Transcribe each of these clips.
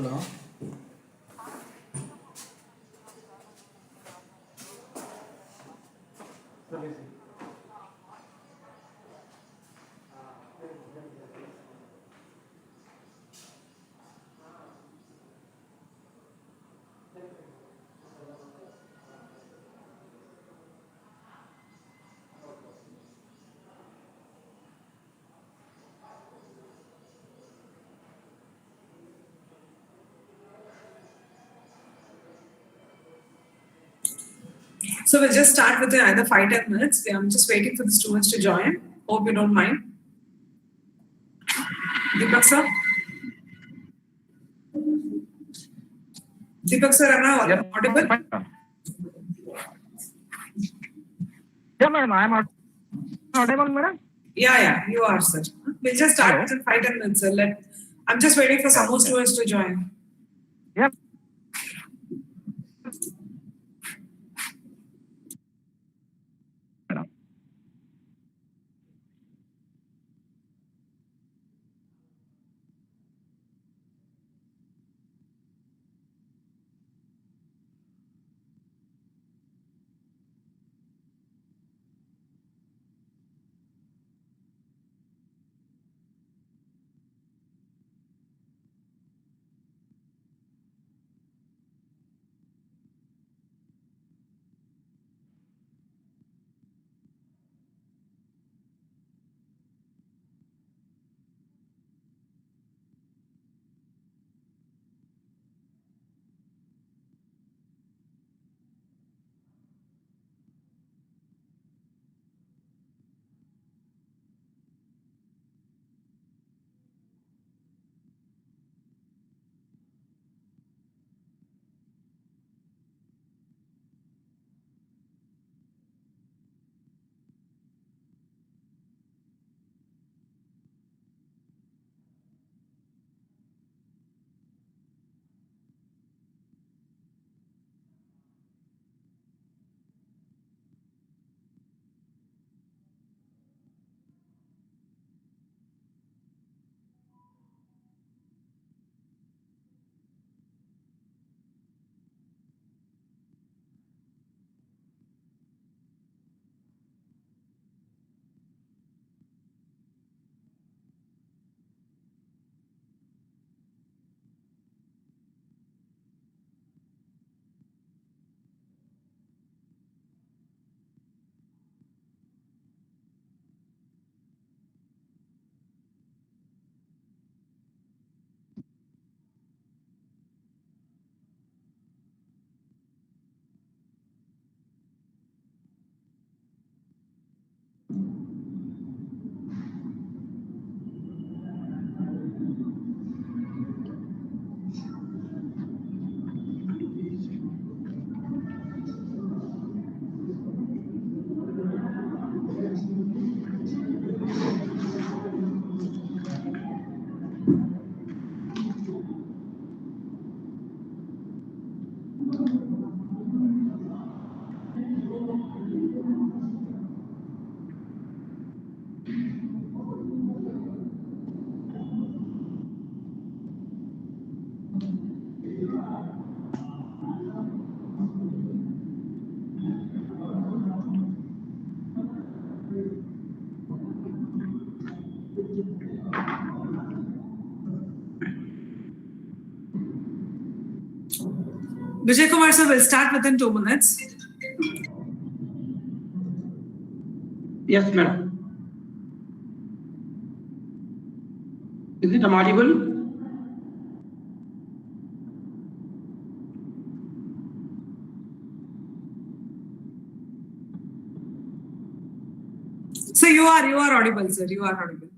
Hello. So we'll just start with either 5-10 minutes. I'm just waiting for the students to join. Hope you don't mind. Deepak sir? Deepak sir, am I audible? Yeah, madam, I am audible, madam. Yeah, you are, sir. We'll just start within 5-10 minutes, sir. I'm just waiting for some more students to join. Yeah. Madam. Vijay Kumar sir will start within 2 minutes. Yes, madam. Is it audible? So you are audible, sir. You are audible.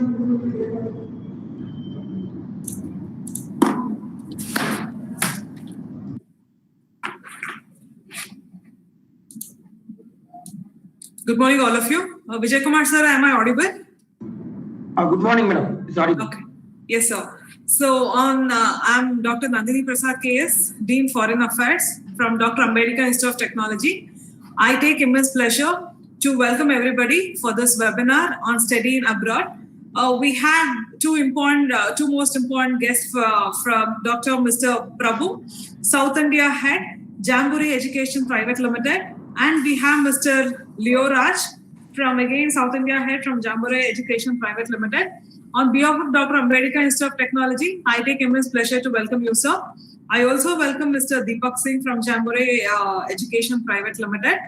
Good morning, all of you. Vijay Kumar sir, am I audible? Good morning, madam. It's audible. Okay. Yes, sir. So I'm Dr. Nandini Prasad KS, Dean Foreign Affairs from Dr. Ambedkar Institute of Technology. I take immense pleasure to welcome everybody for this webinar on studying abroad. We have two most important guests from Dr. Mr. Prabhu, South India Head, Jamboree Education Private Limited, and we have Mr. Leo Raj from again South India Head from Jamboree Education Private Limited. On behalf of Dr. Ambedkar Institute of Technology, I take immense pleasure to welcome you, sir. I also welcome Mr. Deepak Singh from Jamboree Education Private Limited.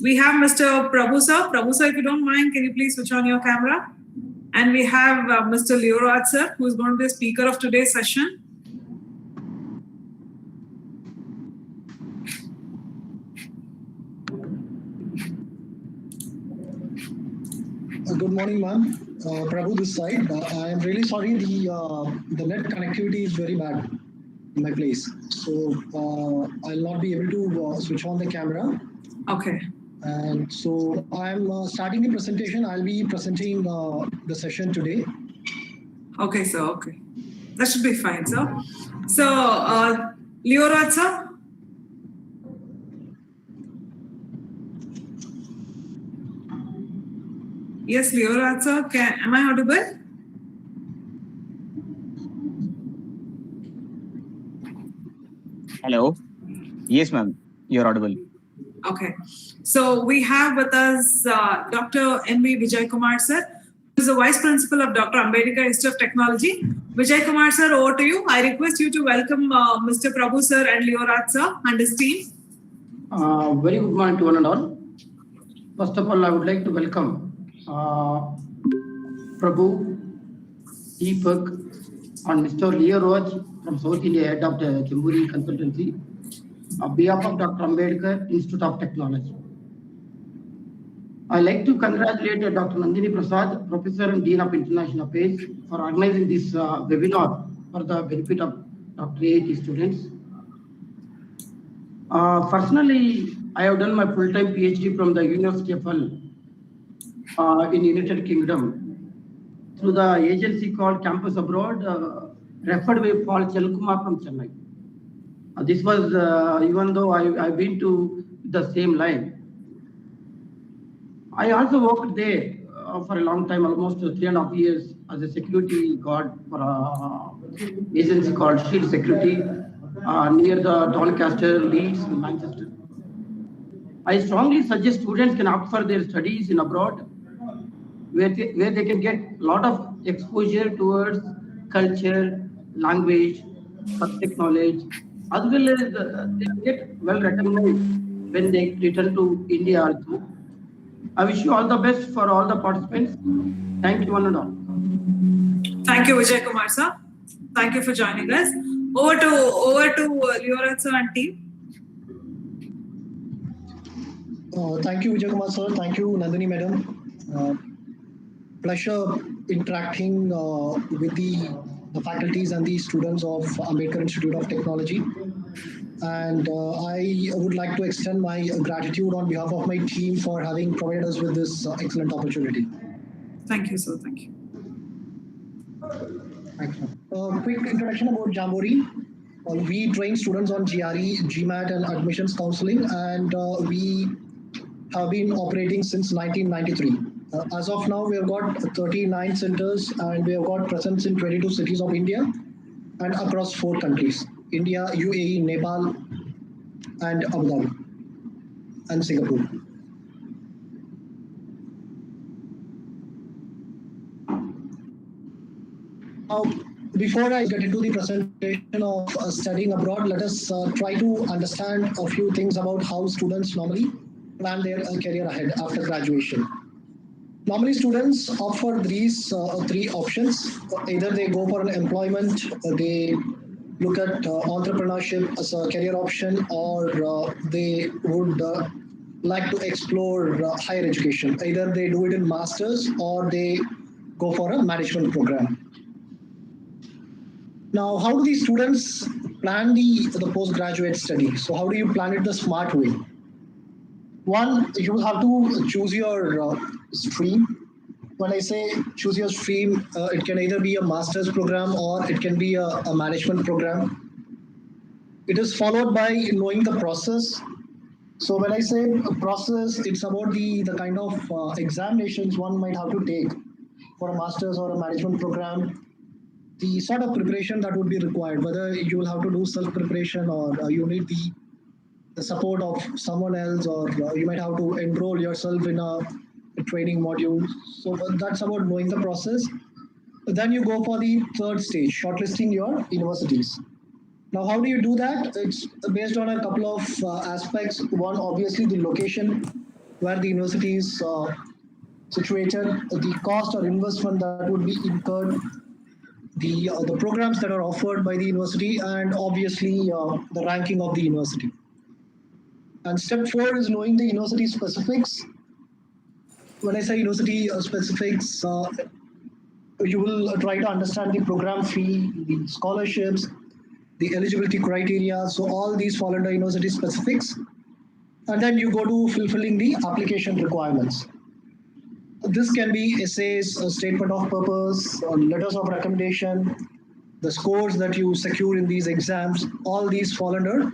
We have Mr. Prabhu, sir. Prabhu, sir, if you don't mind, can you please switch on your camera? And we have Mr. Leo Raj, sir, who is going to be the speaker of today's session. Good morning, ma'am. Prabhu this side. I am really sorry, the net connectivity is very bad in my place. So I'll not be able to switch on the camera. Okay. And so I'm starting the presentation. I'll be presenting the session today. Okay, sir. Okay. That should be fine, sir. So, Leo Raj, sir. Yes, Leo Raj, sir. Am I audible? Hello. Yes, ma'am. You're audible. Okay. So we have with us Dr. N.V. Vijay Kumar, sir, who is the Vice Principal of Dr. Ambedkar Institute of Technology. Vijay Kumar, sir, over to you. I request you to welcome Mr. Prabhu, sir, and Leo Raj, sir, and his team. Very good morning to one and all. First of all, I would like to welcome Prabhu, Deepak, and Mr. Leo Raj from South India, head of the Jamboree Consultancy, on behalf of Dr. Ambedkar Institute of Technology. I'd like to congratulate Dr. Nandini Prasad, Professor and Dean of International Affairs, for organizing this webinar for the benefit of Dr. AIT students. Personally, I have done my full-time PhD from the University of Hull in United Kingdom through the agency called Campus Abroad, referred by Paul Chelkumar from Chennai. This was, even though I've been to the same line. I also worked there for a long time, almost 3.5 years, as a security guard for an agency called Shield Security near the Doncaster, Leeds, Manchester. I strongly suggest students can opt for their studies in abroad, where they can get a lot of exposure towards culture, language, subject knowledge, as well as they get well recognized when they return to India also. I wish you all the best for all the participants. Thank you, one and all. Thank you, Vijay Kumar, sir. Thank you for joining us. Over to Leo Raj, sir, and team. Thank you, Vijay Kumar, sir. Thank you, Nandini, madam. Pleasure interacting with the faculties and the students of Ambedkar Institute of Technology. And I would like to extend my gratitude on behalf of my team for having provided us with this excellent opportunity. Thank you, sir. Thank you. Thank you. Quick introduction about Jamboree. We train students on GRE, GMAT, and admissions counseling, and we have been operating since 1993. As of now, we have got 39 centers, and we have got presence in 22 cities of India and across 4 countries: India, UAE, Nepal, and Abu Dhabi, and Singapore. Now, before I get into the presentation of studying abroad, let us try to understand a few things about how students normally plan their career ahead after graduation. Normally, students opt for these 3 options. Either they go for an employment, they look at entrepreneurship as a career option, or they would like to explore higher education. Either they do it in masters or they go for a management program. Now, how do these students plan the postgraduate study? So how do you plan it the smart way? One, you will have to choose your stream. When I say choose your stream, it can either be a master's program or it can be a management program. It is followed by knowing the process. So when I say a process, it's about the kind of examinations one might have to take for a master's or a management program, the sort of preparation that would be required, whether you will have to do self-preparation or you need the support of someone else, or you might have to enroll yourself in a training module. So that's about knowing the process. Then you go for the third stage, shortlisting your universities. Now, how do you do that? It's based on a couple of aspects. One, obviously, the location where the university is situated, the cost or investment that would be incurred, the programs that are offered by the university, and obviously the ranking of the university. And step 4 is knowing the university specifics. When I say university specifics, you will try to understand the program fee, the scholarships, the eligibility criteria. So all these fall under university specifics. And then you go to fulfilling the application requirements. This can be essays, a statement of purpose, letters of recommendation, the scores that you secure in these exams. All these fall under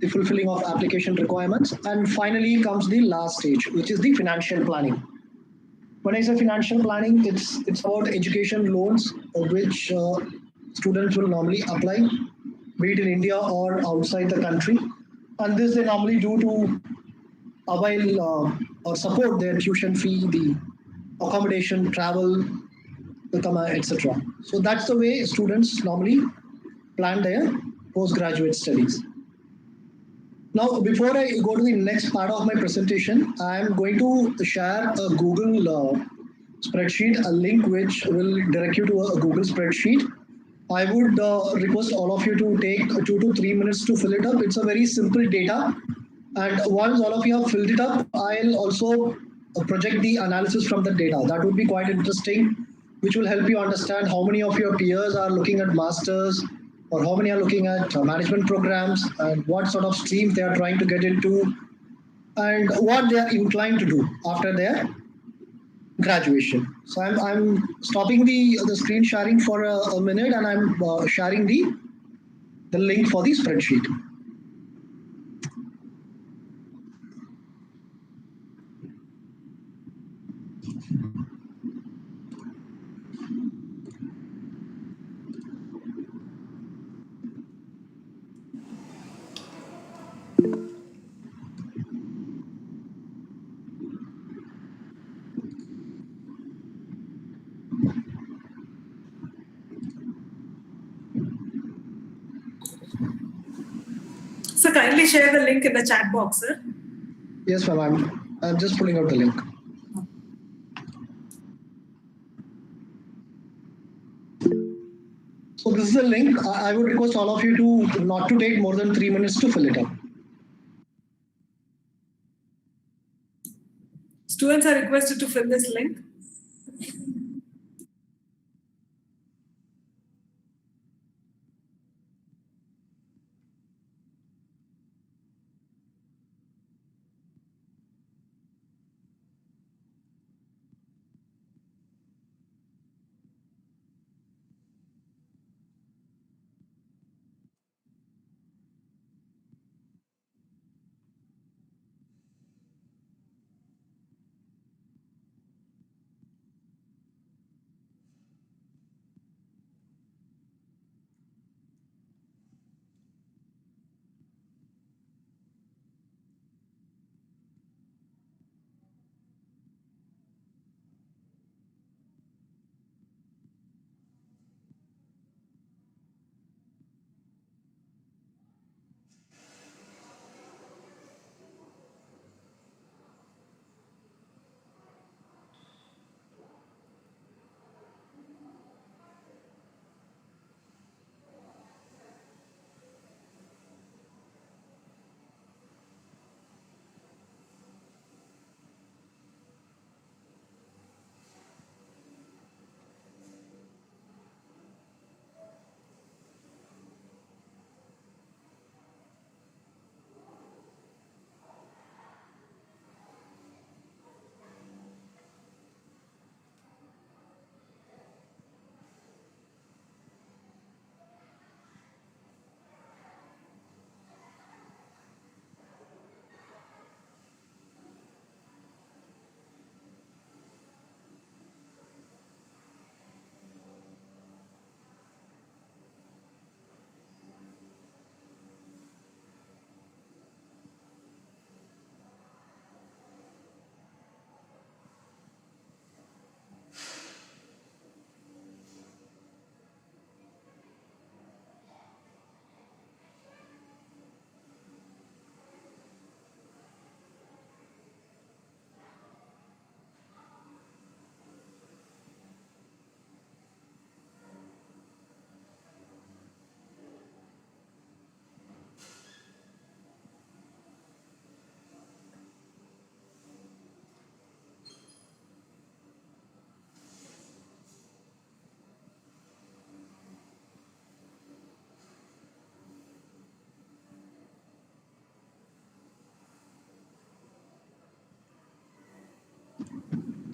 the fulfilling of application requirements. And finally comes the last stage, which is the financial planning. When I say financial planning, it's about education loans, which students will normally apply, be it in India or outside the country. And this they normally do to avail or support their tuition fee, the accommodation, travel, etc. So that's the way students normally plan their postgraduate studies. Now, before I go to the next part of my presentation, I'm going to share a Google spreadsheet, a link which will direct you to a Google spreadsheet. I would request all of you to take 2 to 3 minutes to fill it up. It's a very simple data. And once all of you have filled it up, I'll also project the analysis from the data. That would be quite interesting, which will help you understand how many of your peers are looking at masters, or how many are looking at management programs, and what sort of streams they are trying to get into, and what they are inclined to do after their graduation. So I'm stopping the screen sharing for a minute, and I'm sharing the link for the spreadsheet. So kindly share the link in the chat box, sir. Yes, ma'am. I'm just pulling out the link. So this is the link. I would request all of you to not to take more than 3 minutes to fill it up. Students are requested to fill this link.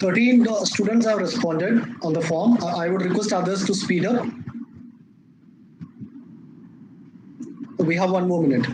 13 students have responded on the form. I would request others to speed up. We have 1 more minute.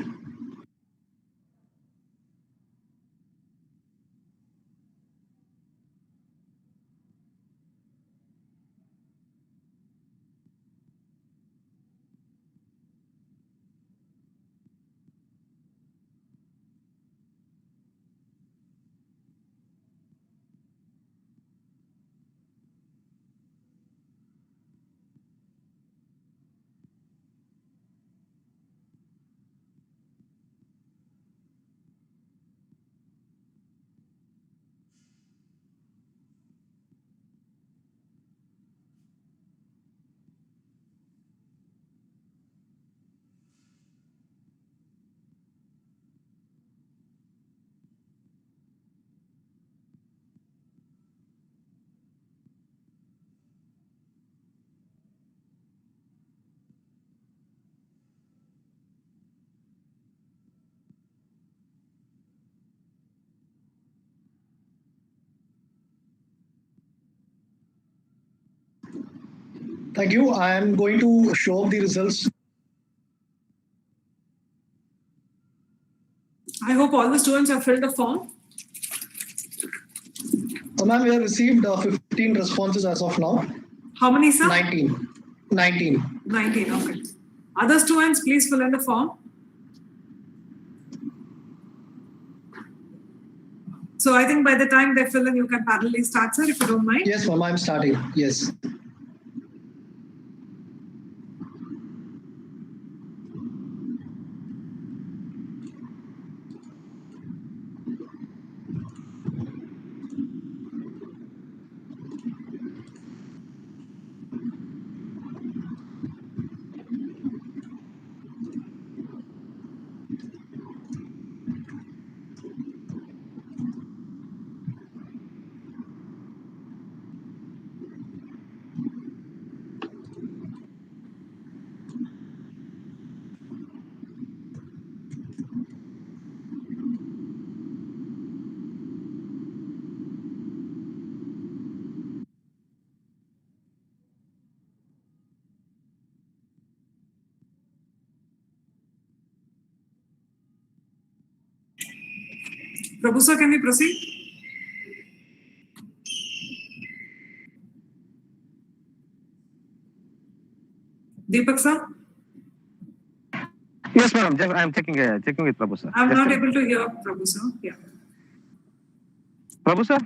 Thank you. I am going to show up the results. I hope all the students have filled the form. Ma'am, we have received 15 responses as of now. How many, sir? 19. 19. 19, okay. Other students, please fill in the form. So I think by the time they fill in, you can parallelly start, sir, if you don't mind. Yes, ma'am, I'm starting. Yes. Prabhu sir, can we proceed? Deepak sir? Yes, madam. I'm checking with Prabhu sir. I'm not able to hear Prabhu sir. Yeah. Prabhu sir?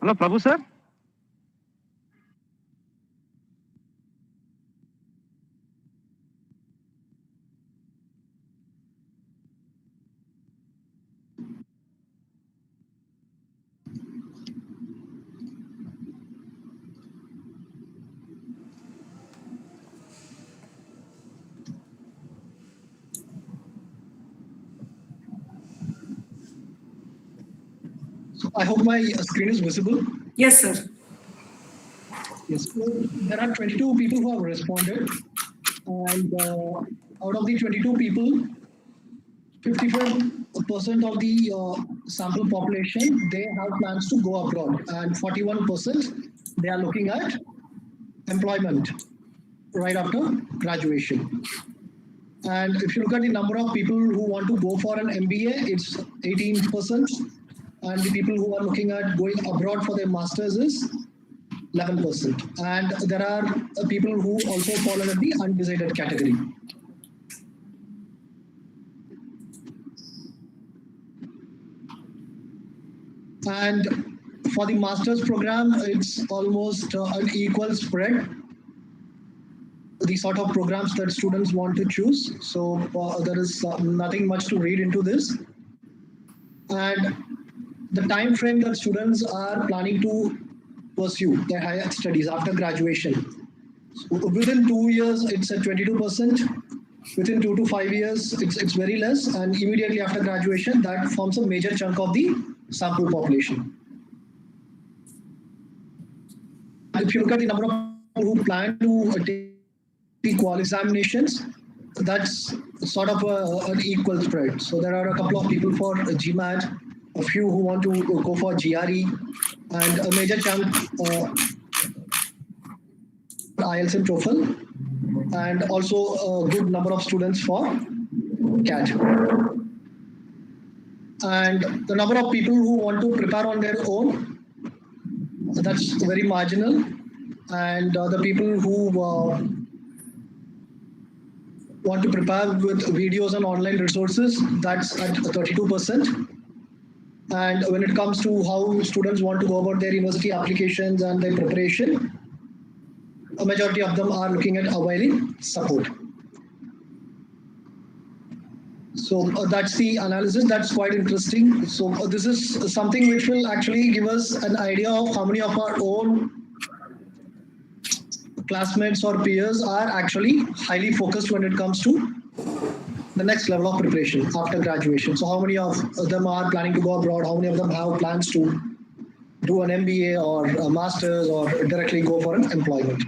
Hello, Prabhu sir? So I hope my screen is visible. Yes, sir. Yes. So there are 22 people who have responded. And out of the 22 people, 54% of the sample population, they have plans to go abroad. And 41%, they are looking at employment right after graduation. And if you look at the number of people who want to go for an MBA, it's 18%. And the people who are looking at going abroad for their masters is 11%. And there are people who also fall under the undecided category. And for the master's program, it's almost an equal spread. The sort of programs that students want to choose. So there is nothing much to read into this. And the time frame that students are planning to pursue their higher studies after graduation. So within 2 years, it's at 22%. Within 2 to 5 years, it's very less. And immediately after graduation, that forms a major chunk of the sample population. And if you look at the number of people who plan to take the qual examinations, that's sort of an equal spread. So there are a couple of people for GMAT, a few who want to go for GRE, and a major chunk IELTS and TOEFL, and also a good number of students for CAT. And the number of people who want to prepare on their own, that's very marginal. And the people who want to prepare with videos and online resources, that's at 32%. And when it comes to how students want to go about their university applications and their preparation, a majority of them are looking at availing support. So that's the analysis. That's quite interesting. So this is something which will actually give us an idea of how many of our own classmates or peers are actually highly focused when it comes to the next level of preparation after graduation. So how many of them are planning to go abroad? How many of them have plans to do an MBA or a master's or directly go for an employment?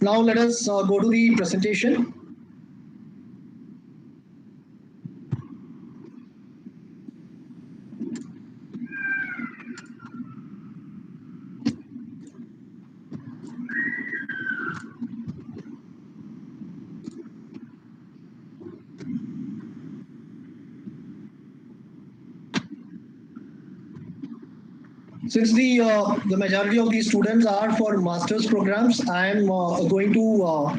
Now let us go to the presentation. Since the majority of these students are for master's programs, I am going to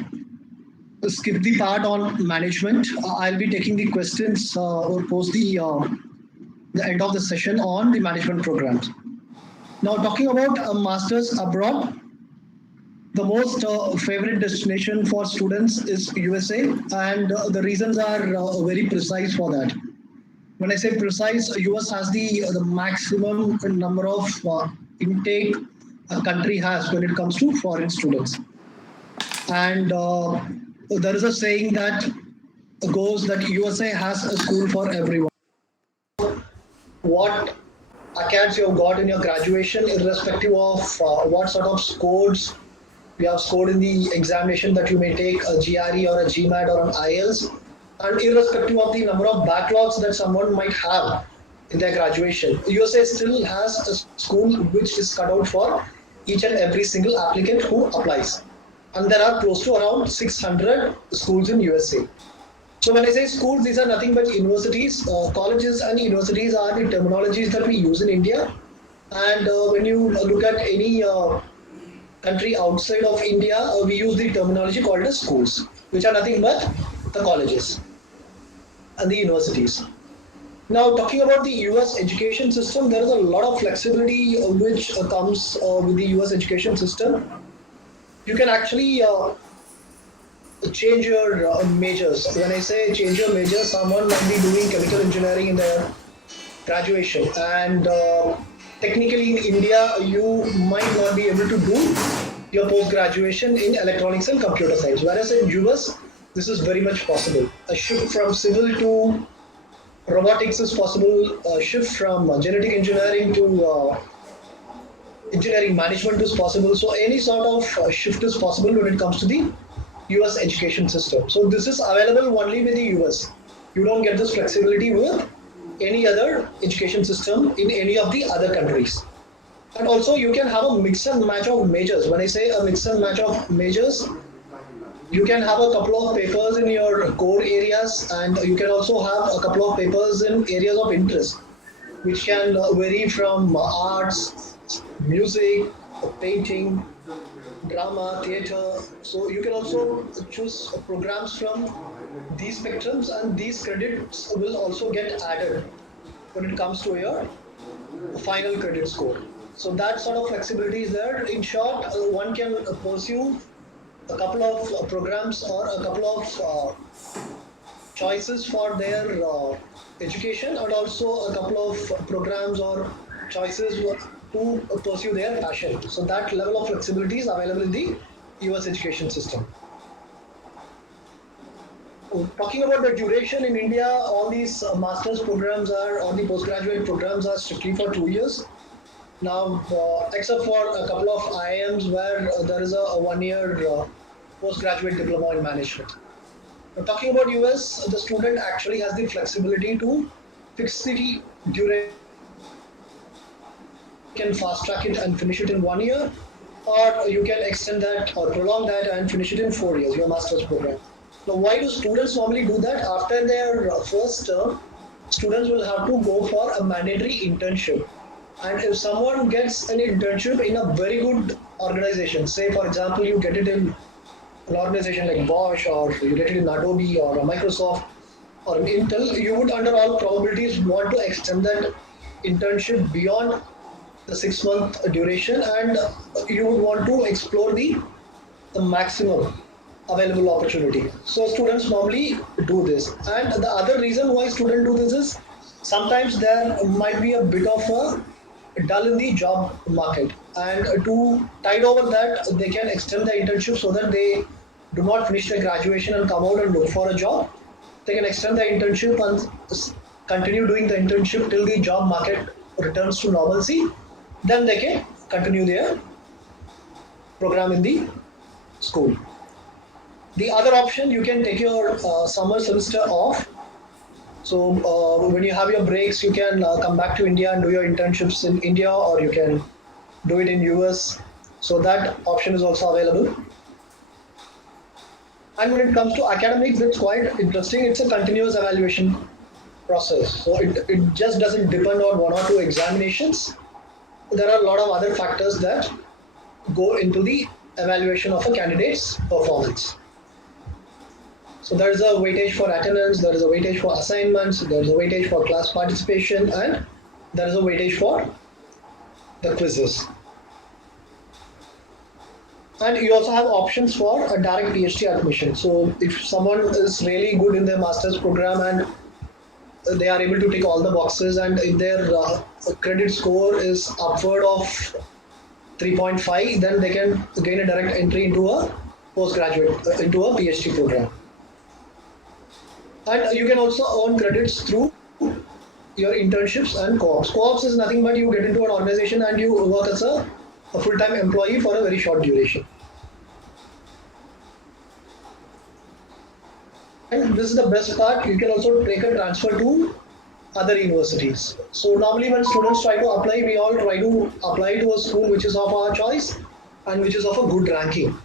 skip the part on management. I'll be taking the questions or post the end of the session on the management programs. Now, talking about a master's abroad, the most favorite destination for students is USA, and the reasons are very precise for that. When I say precise, US has the maximum number of intake a country has when it comes to foreign students. And there is a saying that goes that USA has a school for everyone. What ACADS you have got in your graduation, irrespective of what sort of scores you have scored in the examination that you may take, a GRE or a GMAT or an IELTS, and irrespective of the number of backlogs that someone might have in their graduation, USA still has a school which is cut out for each and every single applicant who applies. And there are close to around 600 schools in USA. So when I say schools, these are nothing but universities. Colleges and universities are the terminologies that we use in India. And when you look at any country outside of India, we use the terminology called as schools, which are nothing but the colleges and the universities. Now, talking about the US education system, there is a lot of flexibility which comes with the US education system. You can actually change your majors. When I say change your major, someone might be doing chemical engineering in their graduation, and technically in India, you might not be able to do your post-graduation in electronics and computer science, whereas in US, this is very much possible. A shift from civil to robotics is possible. A shift from genetic engineering to engineering management is possible. So any sort of shift is possible when it comes to the US education system. So this is available only with the US. You don't get this flexibility with any other education system in any of the other countries. And also you can have a mix and match of majors. When I say a mix and match of majors, you can have a couple of papers in your core areas, and you can also have a couple of papers in areas of interest, which can vary from arts, music, painting, drama, theater. So you can also choose programs from these spectrums, and these credits will also get added when it comes to your final credit score. So that sort of flexibility is there. In short, one can pursue a couple of programs or a couple of choices for their education, and also a couple of programs or choices to pursue their passion. So that level of flexibility is available in the US education system. Talking about the duration in India, all these master's programs are, all the postgraduate programs are strictly for 2 years. Now, except for a couple of IIMs where there is a 1 year postgraduate diploma in management. Talking about US, the student actually has the flexibility to fix the duration. You can fast track it and finish it in 1 year, or you can extend that or prolong that and finish it in 4 years, your master's program. Now, why do students normally do that? After their first term, students will have to go for a mandatory internship. And if someone gets an internship in a very good organization, say for example, you get it in an organization like Bosch, or you get it in Adobe or Microsoft or Intel, you would under all probabilities want to extend that internship beyond the 6 month duration, and you would want to explore the maximum available opportunity. So students normally do this. And the other reason why students do this is sometimes there might be a bit of a dull in the job market, and to tide over that, they can extend the internship so that they do not finish their graduation and come out and look for a job. They can extend the internship and continue doing the internship till the job market returns to normalcy. Then they can continue their program in the school. The other option, you can take your summer semester off. So when you have your breaks, you can come back to India and do your internships in India, or you can do it in US. So that option is also available. And when it comes to academics, it's quite interesting. It's a continuous evaluation process. So it just doesn't depend on 1 or 2 examinations. There are a lot of other factors that go into the evaluation of a candidate's performance. So there is a weightage for attendance, there is a weightage for assignments, there is a weightage for class participation, and there is a weightage for the quizzes. And you also have options for a direct PhD admission. So if someone is really good in their master's program and they are able to tick all the boxes, and if their credit score is upward of 3.5, then they can gain a direct entry into a postgraduate, into a PhD program. And you can also earn credits through your internships and co-ops. Co-ops is nothing but you get into an organization and you work as a full-time employee for a very short duration. And this is the best part, you can also take a transfer to other universities. So normally when students try to apply, we all try to apply to a school which is of our choice and which is of a good ranking.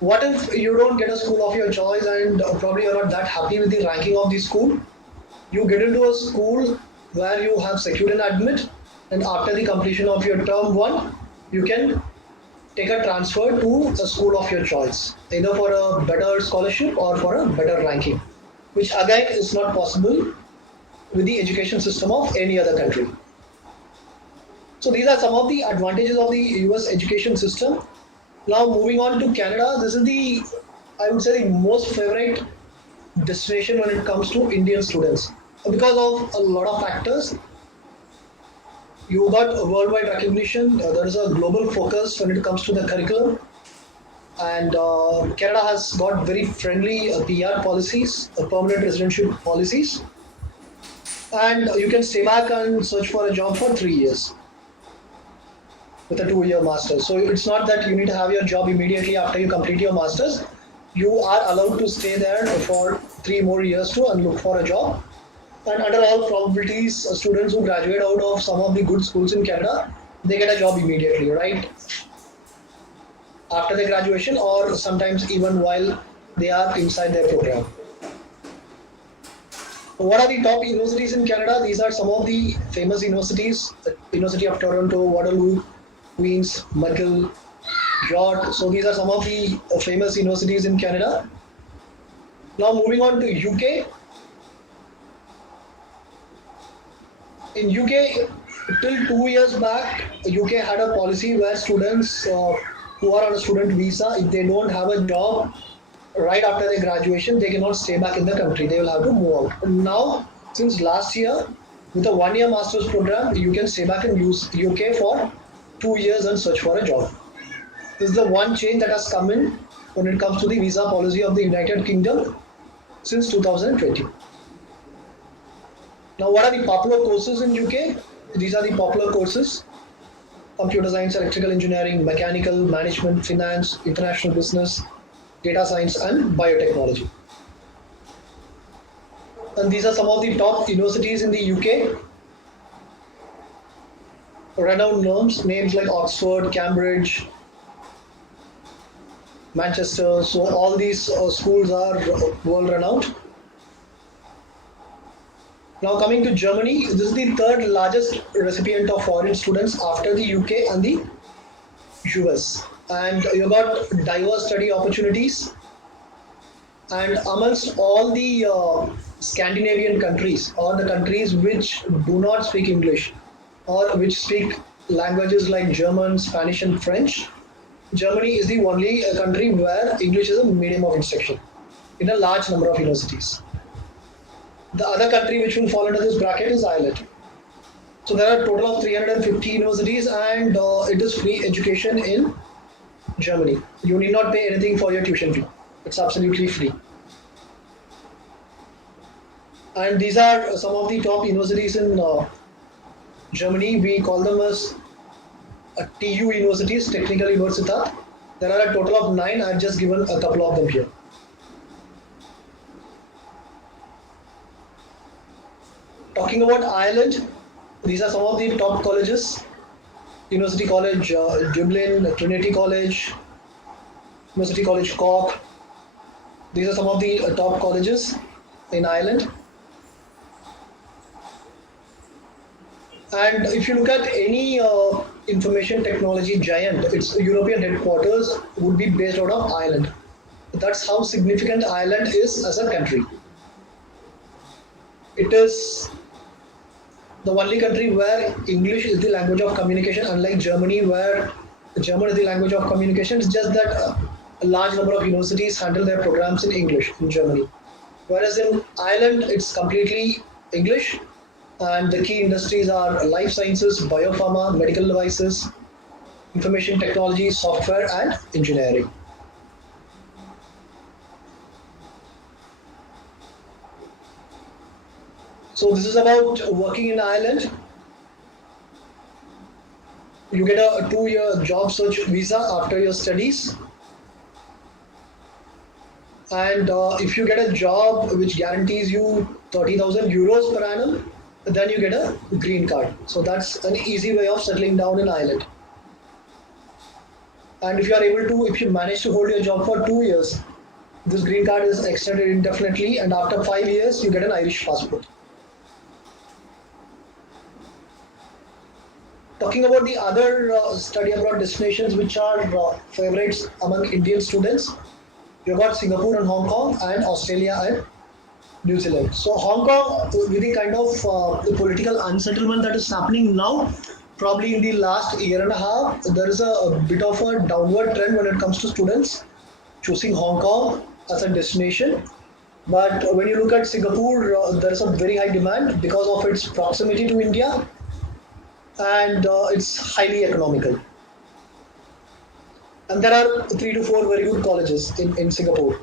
What if you don't get a school of your choice and probably you're not that happy with the ranking of the school? You get into a school where you have secured an admit, and after the completion of your term 1, you can take a transfer to a school of your choice, either for a better scholarship or for a better ranking, which again is not possible with the education system of any other country. So these are some of the advantages of the US education system. Now moving on to Canada, this is the, I would say, the most favorite destination when it comes to Indian students, because of a lot of factors. You got a worldwide recognition, there is a global focus when it comes to the curriculum, and Canada has got very friendly PR policies, permanent residential policies, and you can stay back and search for a job for 3 years with a 2-year master's. So it's not that you need to have your job immediately after you complete your master's. You are allowed to stay there for 3 more years to and look for a job. And under all probabilities, students who graduate out of some of the good schools in Canada, they get a job immediately, right? After their graduation, or sometimes even while they are inside their program. What are the top universities in Canada? These are some of the famous universities: the University of Toronto, Waterloo, Queen's, McGill, York. So these are some of the famous universities in Canada. Now moving on to UK. In UK, till 2 years back, UK had a policy where students who are on a student visa, if they don't have a job right after their graduation, they cannot stay back in the country. They will have to move out. And now, since last year, with a 1-year master's program, you can stay back and use UK for 2 years and search for a job. This is the one change that has come in when it comes to the visa policy of the United Kingdom since 2020. Now, what are the popular courses in UK? These are the popular courses: computer science, electrical engineering, mechanical, management, finance, international business, data science, and biotechnology. And these are some of the top universities in the UK. Renowned names like Oxford, Cambridge, Manchester. So all these schools are world renowned. Now coming to Germany, this is the third largest recipient of foreign students after the UK and the US. And you got diverse study opportunities. And amongst all the Scandinavian countries, or the countries which do not speak English or which speak languages like German, Spanish and French, Germany is the only country where English is a medium of instruction in a large number of universities. The other country which will fall under this bracket is Ireland. So there are a total of 350 universities and it is free education in Germany. You need not pay anything for your tuition fee. It's absolutely free. And these are some of the top universities in Germany. We call them as TU universities, Technical Universität. There are a total of 9. I've just given a couple of them here. Talking about Ireland, these are some of the top colleges. University College Dublin, Trinity College, University College Cork. These are some of the top colleges in Ireland. And if you look at any information technology giant, its European headquarters would be based out of Ireland. That's how significant Ireland is as a country. It is the only country where English is the language of communication, unlike Germany, where German is the language of communication. It's just that a large number of universities handle their programs in English in Germany. Whereas in Ireland, it's completely English, and the key industries are life sciences, biopharma, medical devices, information technology, software, and engineering. So this is about working in Ireland. You get a 2-year job search visa after your studies. And if you get a job which guarantees you 30,000 euros per annum, then you get a green card. So that's an easy way of settling down in Ireland. And if you manage to hold your job for 2 years, this green card is extended indefinitely, and after 5 years, you get an Irish passport. Talking about the other study abroad destinations which are favorites among Indian students, you've got Singapore and Hong Kong, and Australia and New Zealand. So Hong Kong, with the kind of the political unsettlement that is happening now, probably in the last year and a half, there is a bit of a downward trend when it comes to students choosing Hong Kong as a destination. But when you look at Singapore, there is a very high demand because of its proximity to India, and it's highly economical. And there are 3 to 4 very good colleges in Singapore.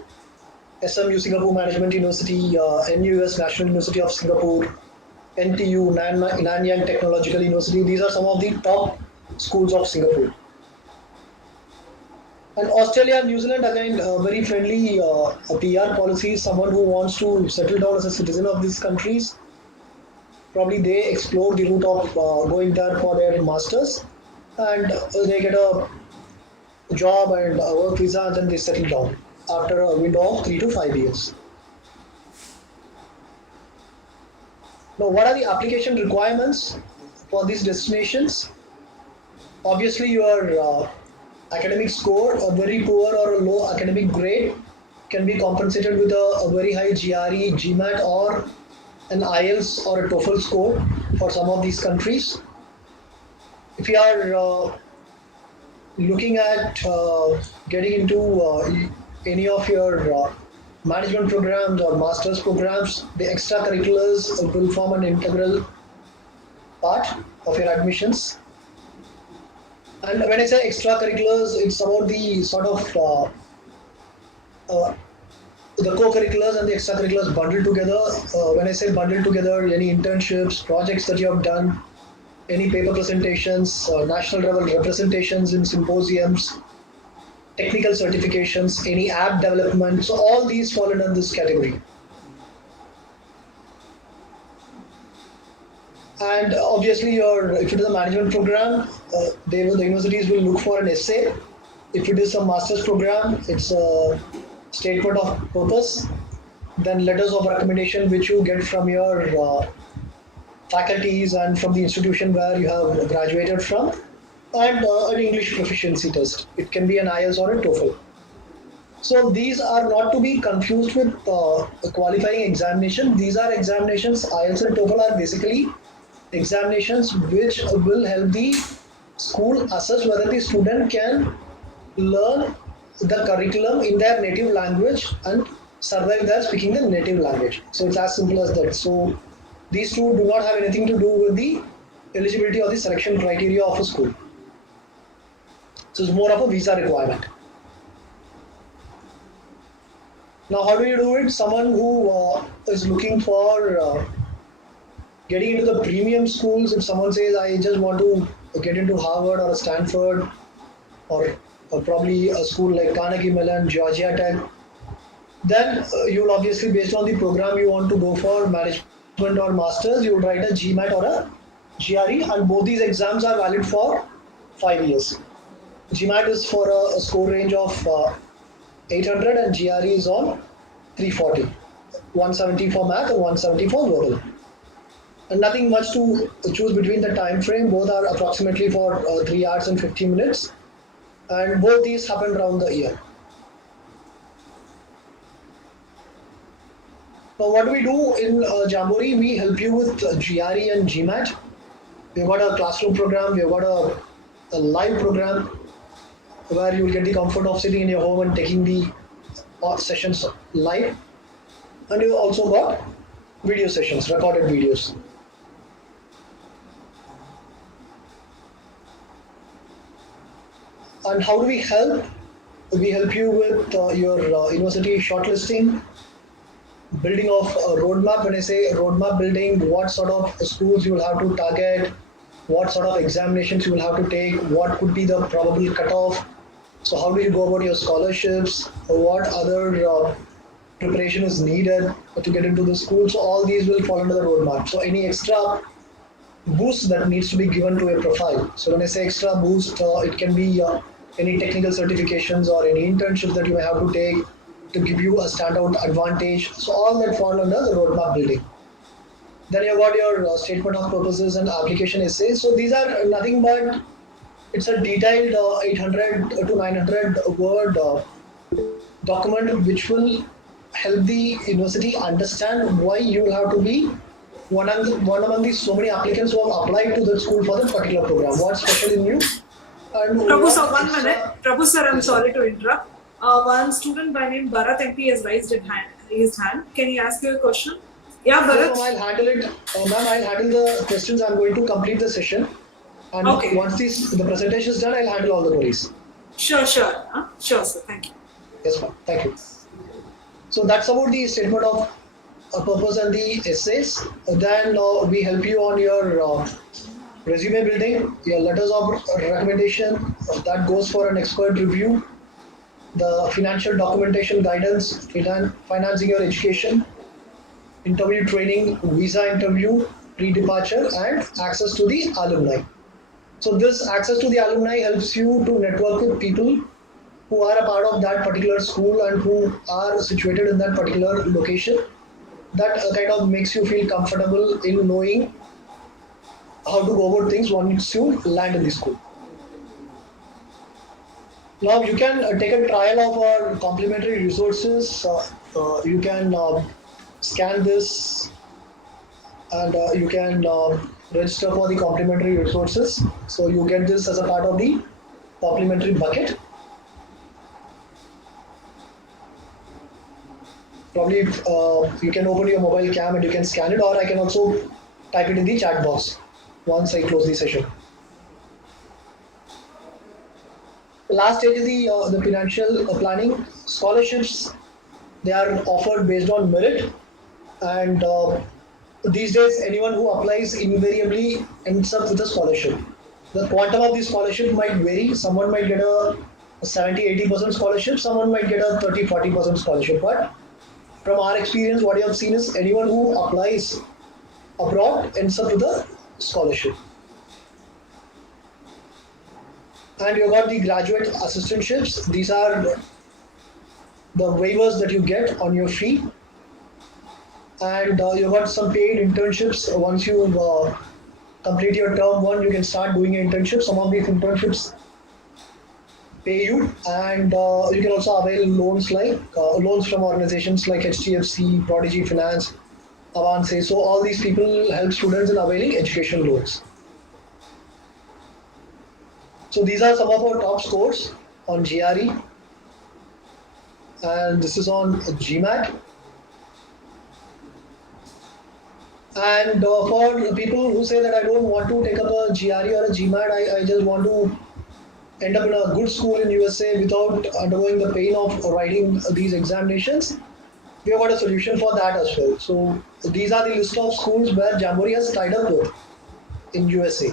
SMU Singapore Management University, NUS National University of Singapore, NTU Nanyang Technological University. These are some of the top schools of Singapore. And Australia and New Zealand, again, very friendly PR policies. Someone who wants to settle down as a citizen of these countries, probably they explore the route of going there for their masters, and they get a job and a work visa, and then they settle down after a window of 3 to 5 years. Now, what are the application requirements for these destinations? Obviously, your academic score, a very poor or a low academic grade, can be compensated with a very high GRE, GMAT, or an IELTS or a TOEFL score for some of these countries. If you are looking at getting into any of your management programs or master's programs, the extracurriculars will form an integral part of your admissions. And when I say extracurriculars, it's about the sort of the co-curriculars and the extracurriculars bundled together. When I say bundled together, any internships, projects that you have done, any paper presentations, national level representations in symposiums, technical certifications, any app development. So all these fall under this category. And obviously, if it is a management program, the universities will look for an essay. If it is a master's program, it's a statement of purpose. Then letters of recommendation, which you get from your faculties and from the institution where you have graduated from, and an English proficiency test. It can be an IELTS or a TOEFL. So these are not to be confused with a qualifying examination. These are examinations. IELTS and TOEFL are basically examinations which will help the school assess whether the student can learn the curriculum in their native language and survive there speaking the native language. So it's as simple as that. So these two do not have anything to do with the eligibility or the selection criteria of a school. So it's more of a visa requirement. Now, how do you do it? Someone who is looking for getting into the premium schools, if someone says, I just want to get into Harvard or Stanford or probably a school like Carnegie Mellon, Georgia Tech, then you will obviously, based on the program you want to go for, management or masters, you will write a GMAT or a GRE, and both these exams are valid for 5 years. GMAT is for a score range of 800 and GRE is on 340. 170 for math and 170 for verbal. And nothing much to choose between the time frame. Both are approximately for 3 hours and 15 minutes. And both these happen around the year. Now, what do we do in Jamboree? We help you with GRE and GMAT. We've got a classroom program. We've got a live program where you will get the comfort of sitting in your home and taking the sessions live. And you've also got video sessions, recorded videos. And how do we help? We help you with your university shortlisting, building of a roadmap. When I say roadmap building, what sort of schools you will have to target, what sort of examinations you will have to take, what could be the probable cutoff. So how do you go about your scholarships, what other preparation is needed to get into the school. So all these will fall under the roadmap. So any extra boost that needs to be given to a profile. So when I say extra boost, it can be any technical certifications or any internships that you may have to take to give you a standout advantage. So all that fall under the roadmap building. Then you've got your statement of purposes and application essays. So these are nothing but, it's a detailed 800 to 900 word document which will help the university understand why you will have to be one among the so many applicants who have applied to the school for that particular program. What's special in you? And Prabhu sir, 1 minute. Prabhu sir, I'm sorry to interrupt. One student by name Bharat MP has raised his hand. Can he ask you a question? Yeah, Bharat. I'll handle it. Ma'am, I'll handle the questions. I'm going to complete the session. And okay. Once the presentation is done, I'll handle all the queries. Sure. Sure, sir. Thank you. Yes, ma'am. Thank you. So that's about the statement of purpose and the essays. Then we help you on your resume building, your letters of recommendation. That goes for an expert review. The financial documentation guidance, financing your education, interview training, visa interview, pre-departure, and access to the alumni. So this access to the alumni helps you to network with people who are a part of that particular school and who are situated in that particular location. That kind of makes you feel comfortable in knowing how to go about things once you land in the school. Now you can take a trial of our complimentary resources. You can scan this and you can register for the complimentary resources. So you get this as a part of the complimentary bucket. Probably you can open your mobile cam and you can scan it, or I can also type it in the chat box once I close the session. The last stage is the financial planning. Scholarships, they are offered based on merit, and these days anyone who applies invariably ends up with a scholarship. The quantum of the scholarship might vary. Someone might get a 70-80% scholarship, someone might get a 30-40% scholarship, but from our experience, what you have seen is anyone who applies abroad ends up with a scholarship. And you got the graduate assistantships. These are the waivers that you get on your fee. And you got some paid internships. Once you complete your term one, you can start doing an internship. Some of these internships pay you, and you can also avail loans like loans from organizations like HDFC, Prodigy Finance, Avance. So all these people help students in availing education loans. So these are some of our top scores on GRE, and this is on GMAT. And for people who say that I don't want to take up a GRE or a GMAT, I just want to end up in a good school in USA without undergoing the pain of writing these examinations, we have got a solution for that as well. So these are the list of schools where Jamboree has tied up with in USA.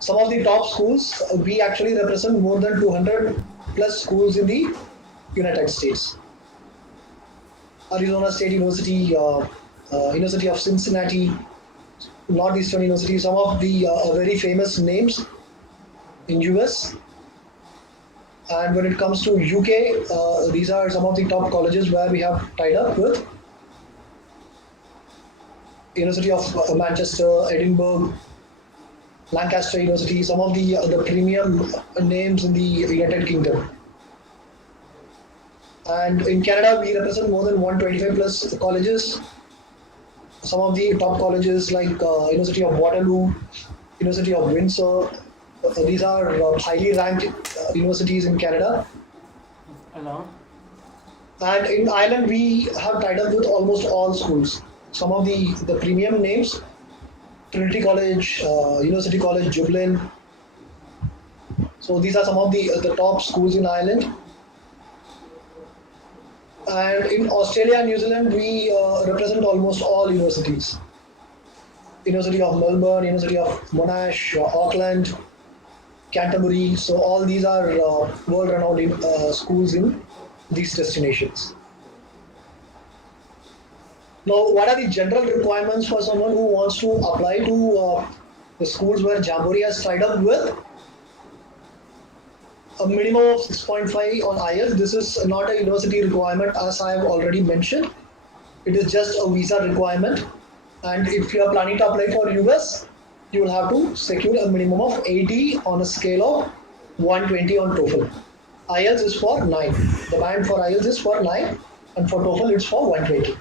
Some of the top schools, we actually represent more than 200 plus schools in the United States. Arizona State University, University of Cincinnati, Northeastern University, some of the very famous names in US. And when it comes to UK, these are some of the top colleges where we have tied up with University of Manchester, Edinburgh, Lancaster University, some of the premium names in the United Kingdom. And in Canada, we represent more than 125 plus colleges. Some of the top colleges like University of Waterloo, University of Windsor. These are highly ranked universities in Canada. Hello. And in Ireland, we have tied up with almost all schools. Some of the premium names, Trinity College, University College Dublin. So these are some of the top schools in Ireland. And in Australia and New Zealand, we represent almost all universities. University of Melbourne, University of Monash, Auckland, Canterbury. So all these are world-renowned schools in these destinations. Now, what are the general requirements for someone who wants to apply to the schools where Jamboree has tied up with? A minimum of 6.5 on IELTS. This is not a university requirement, as I have already mentioned. It is just a visa requirement. And if you are planning to apply for US, you will have to secure a minimum of 80 on a scale of 120 on TOEFL. IELTS is for 9. The band for IELTS is for 9, and for TOEFL it's for 120.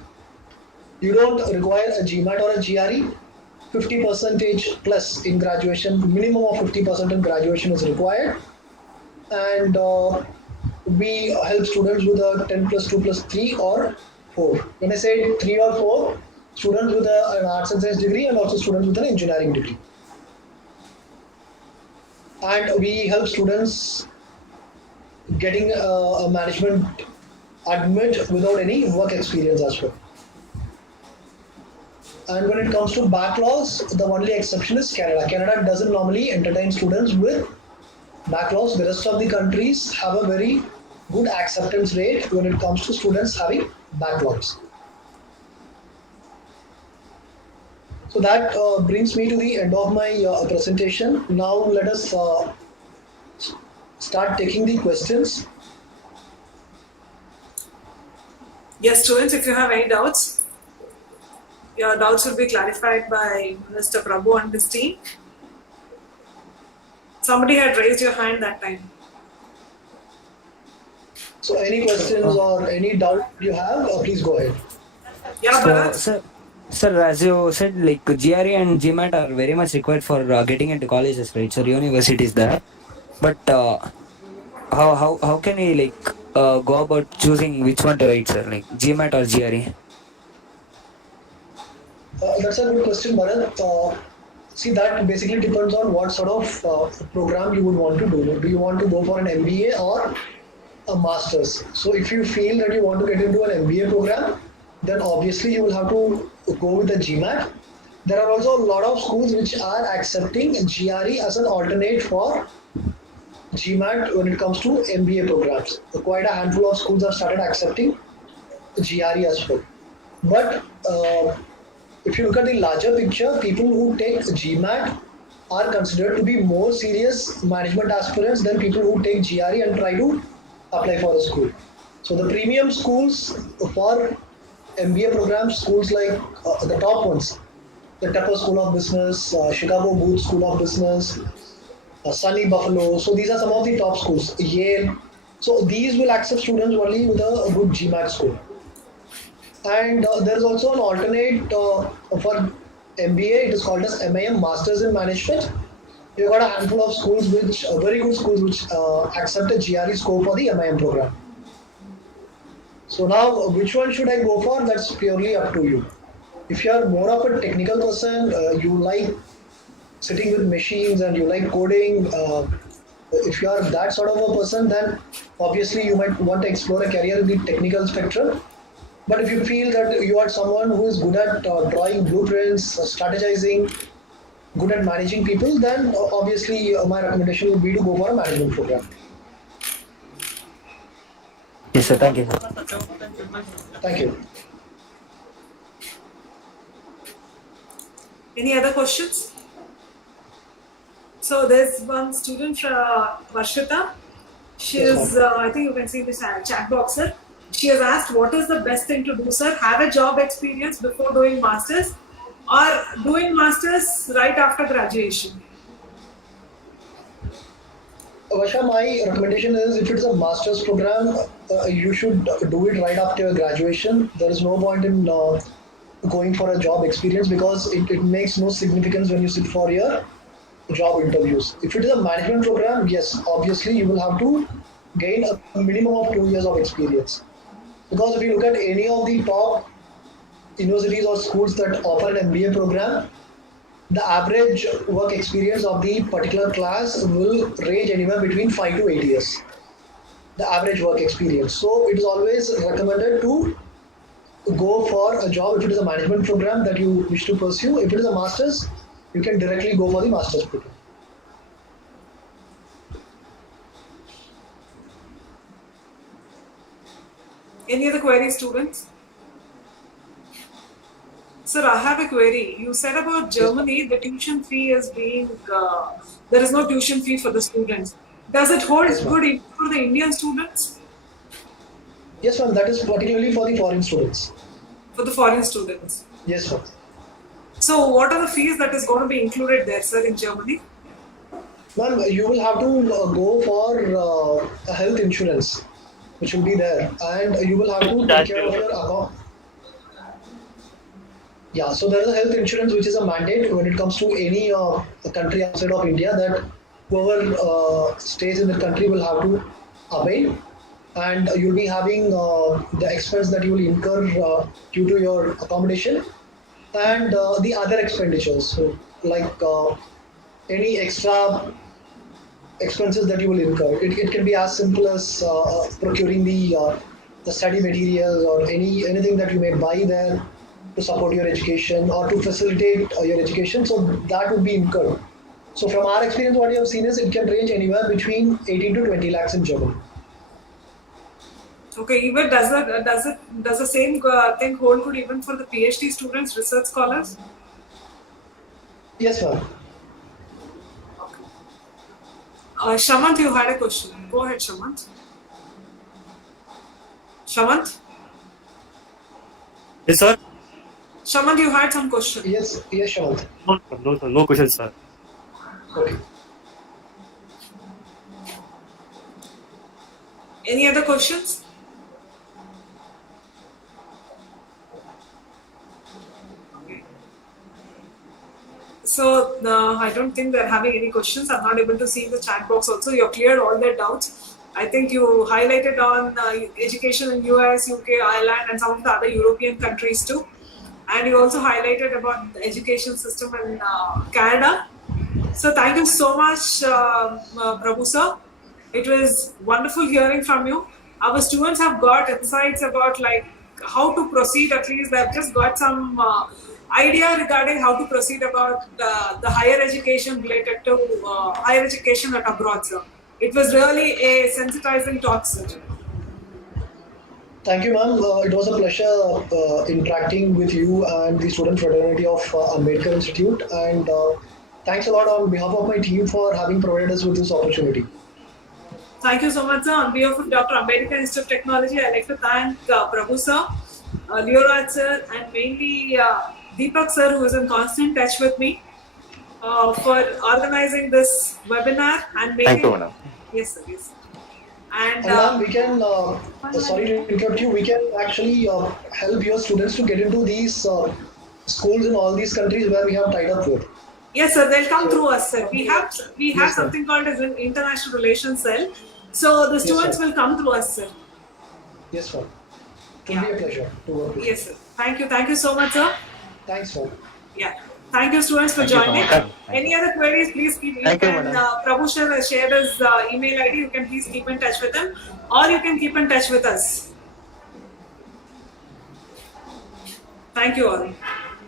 You don't require a GMAT or a GRE. 50% plus in graduation, minimum of 50% in graduation is required. And we help students with a 10 plus 2 plus 3 or 4. When I say 3 or 4, students with an arts and science degree and also students with an engineering degree. And we help students getting a management admit without any work experience as well. And when it comes to backlogs, the only exception is Canada. Canada doesn't normally entertain students with backlogs. The rest of the countries have a very good acceptance rate when it comes to students having backlogs. So that brings me to the end of my presentation. Now let us start taking the questions. Yes, students, if you have any doubts, your doubts will be clarified by Mr. Prabhu and his team. Somebody had raised your hand that time. So any questions or any doubt you have, please go ahead. Yeah, brother. Sir, as you said, like GRE and GMAT are very much required for getting into colleges, right? So universities there. But how can we like go about choosing which one to write, sir? Like GMAT or GRE? That's a good question, Bharat. See, that basically depends on what sort of program you would want to do. Do you want to go for an MBA or a master's? So if you feel that you want to get into an MBA program, then obviously you will have to go with the GMAT. There are also a lot of schools which are accepting GRE as an alternate for GMAT when it comes to MBA programs. Quite a handful of schools have started accepting GRE as well. But if you look at the larger picture, people who take GMAT are considered to be more serious management aspirants than people who take GRE and try to apply for a school. So the premium schools for MBA programs, schools like the top ones, the Tepper School of Business, Chicago Booth School of Business, Sunny Buffalo. So these are some of the top schools. Yale. So these will accept students only with a good GMAT score. And there is also an alternate for MBA. It is called as MIM, Masters in Management. You've got a handful of schools which, very good schools which accept a GRE score for the MIM program. So now, which one should I go for? That's purely up to you. If you are more of a technical person, you like sitting with machines and you like coding, if you are that sort of a person, then obviously you might want to explore a career in the technical spectrum. But if you feel that you are someone who is good at drawing blueprints, strategizing, good at managing people, then obviously my recommendation would be to go for a management program. Yes, sir. Thank you. Thank you. Any other questions? So there's one student, Varshita. She is, I think you can see this chat box, sir. She has asked, what is the best thing to do, sir? Have a job experience before doing masters, or doing masters right after graduation? Vasha, my recommendation is if it's a master's program, you should do it right after your graduation. There is no point in going for a job experience because it makes no significance when you sit for your job interviews. If it is a management program, yes, obviously you will have to gain a minimum of 2 years of experience. Because if you look at any of the top universities or schools that offer an MBA program, the average work experience of the particular class will range anywhere between 5 to 8 years. The average work experience. So it is always recommended to go for a job if it is a management program that you wish to pursue. If it is a master's, you can directly go for the master's program. Any other queries, students? Sir, I have a query. You said about Germany, the tuition fee is being, there is no tuition fee for the students. Does it hold good for the Indian students? Yes, ma'am, that is particularly for the foreign students. For the foreign students? Yes, ma'am. So what are the fees that is going to be included there, sir, in Germany? Ma'am, you will have to go for a health insurance, which will be there, and you will have to take care of your account. Yeah, so there is a health insurance which is a mandate when it comes to any country outside of India that whoever stays in the country will have to avail, and you'll be having the expense that you will incur due to your accommodation and the other expenditures, so like any extra expenses that you will incur. It can be as simple as procuring the study materials or anything that you may buy there to support your education or to facilitate your education. So that would be incurred. So from our experience, what we have seen is it can range anywhere between 18 to 20 lakhs in Germany. Okay, even does the same thing hold good even for the PhD students, research scholars? Yes, ma'am. Shamant, you had a question. Go ahead, Shamant. Shamant? Yes, sir. Shamant, you had some question. Yes, Shamant. No, sir. No questions, sir. Okay. Any other questions? So I don't think they're having any questions. I'm not able to see the chat box also. You've cleared all their doubts. I think you highlighted on education in US, UK, Ireland, and some of the other European countries too. And you also highlighted about the education system in Canada. So thank you so much, Prabhu sir. It was wonderful hearing from you. Our students have got insights about like how to proceed. At least they've just got some idea regarding how to proceed about the higher education related to higher education at abroad, sir. It was really a sensitizing talk, sir. Thank you, ma'am. It was a pleasure interacting with you and the student fraternity of Ambedkar Institute. And thanks a lot on behalf of my team for having provided us with this opportunity. Thank you so much, sir. On behalf of Dr. Ambedkar Institute of Technology, I'd like to thank Prabhu sir, Leoraj sir, and mainly Deepak sir, who is in constant touch with me for organizing this webinar and making. Thank you, madam. Yes, sir. Yes. And Ma'am, we can, sorry to interrupt you, we can actually help your students to get into these schools in all these countries where we have tied up with. yes, sir. They'll come through us, sir. We have Yes, sir. something called as an international relations cell. So the students sir. will come through us, sir. Yes, sir. It will be a pleasure to work with you. Yes, sir. Thank you so much, sir. Thanks, sir. Yeah. Thank you, students, for joining. Any other queries, please keep. Thank you, madam. Prabhu sir has shared his email ID. You can please keep in touch with him, or you can keep in touch with us. Thank you all.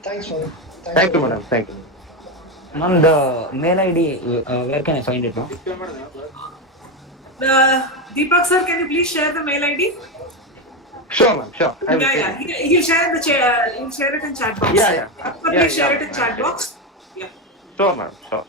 Thanks, sir. Thank you, madam. Thank you. Ma'am, the mail ID, where can I find it, ma'am? Deepak sir, can you please share the mail ID? Sure, ma'am. Sure. I will Yeah, take yeah. it. He'll share in the he'll share it in chat box. Yeah, yeah. Please Yeah, share yeah. it in chat box. Yeah. Sure, ma'am. Sure.